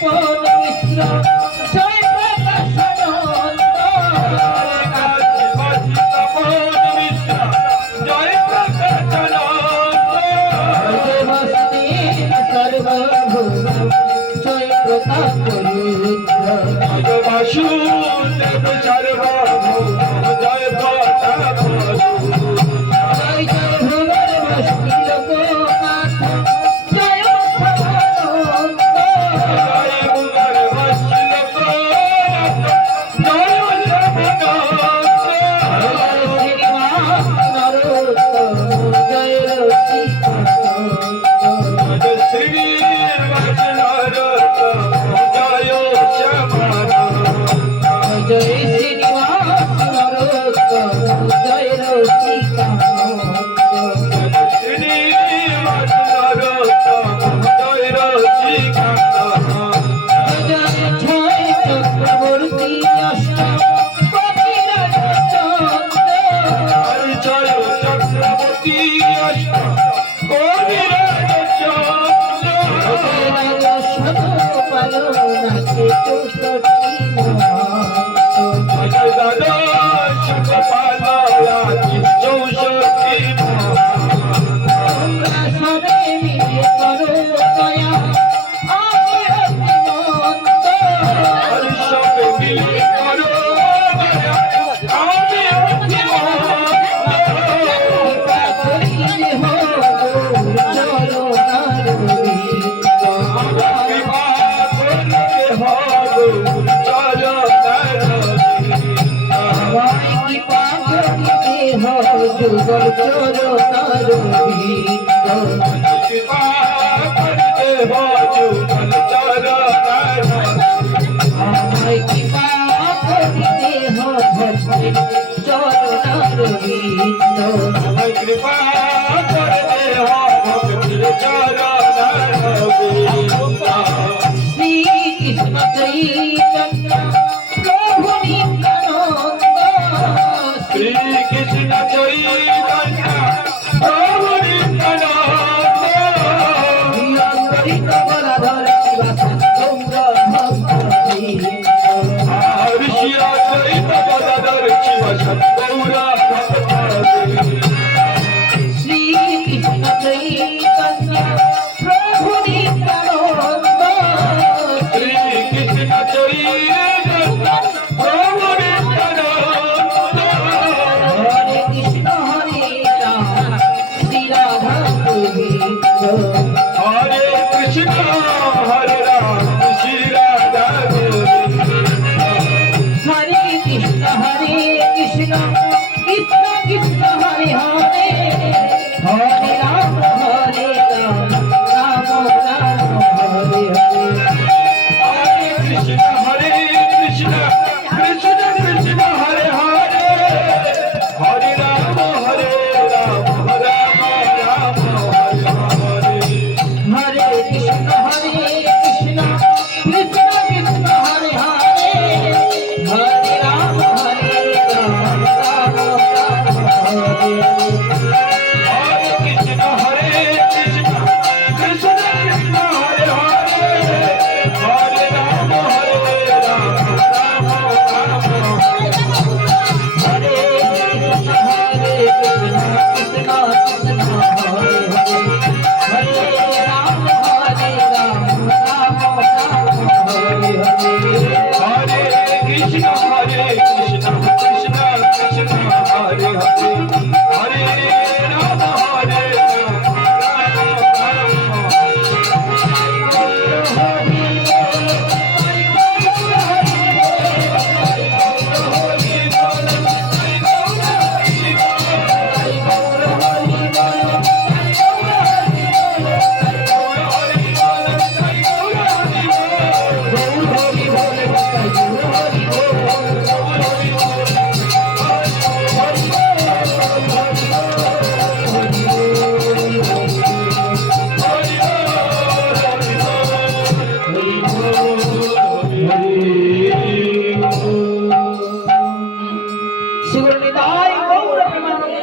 তপন মিশ্র জয় প্রকাশানন্দ তপন মিশ্র জয় প্রকাশানন্দ দেবস্তির সর্বভূম জয় প্রতাপ রুদ্র বাসুদেব সর্বভূম জয় প্রতাপ জয় জয় ভুবন বস্তি লোকনাথ জয় সদানন্দ জয় ভুবন বস্তি লোকনাথ জয় সদানন্দ জয় শ্রীনিবাস নরোত্তম জয় রসিকানন্দ শ্রীনিবাস নরোত্তম জয় শ্যামানন্দ জয় শ্রীনিবাস নরোত্তম জয় রসিকানন্দ শ্রীনিবাস নরোত্তম জয় রসিকানন্দ জয় ছয় চক্রবর্তী অষ্টম কবিরাজ চন্দ্র হরি জয় চক্রবর্তী অষ্ট কবিরাজ চন্দ্র পালনাকে চৌষট্টি মহান্ত জয় দাদা সকপালয়াতি চৌষট্টি তোমরা সবে মিলে করো দয়া আমি অতিমন্ত হরি সবে মিলে করো দয়া, আমি কৃপা করিলে হো চলো নারবিন্দ আমার কৃপা করতে হবে চরণ আমায় কৃপা করিতে হো যুগল চরণারবিন্দ কৃপা করতে হবে চরণ আমায় কৃপা করিতে হো ভক্তের চরণারবিন্দ আমায় কৃপা করতে হবে চরণ শ্রীকৃষ্ণ চৈতন্য প্রভু নিত্যানন্দ শ্রীকৃষ্ণ চৈতন্য প্রভু নিত্যানন্দ শ্রী অদ্বৈত গদাধর শিবাসাদি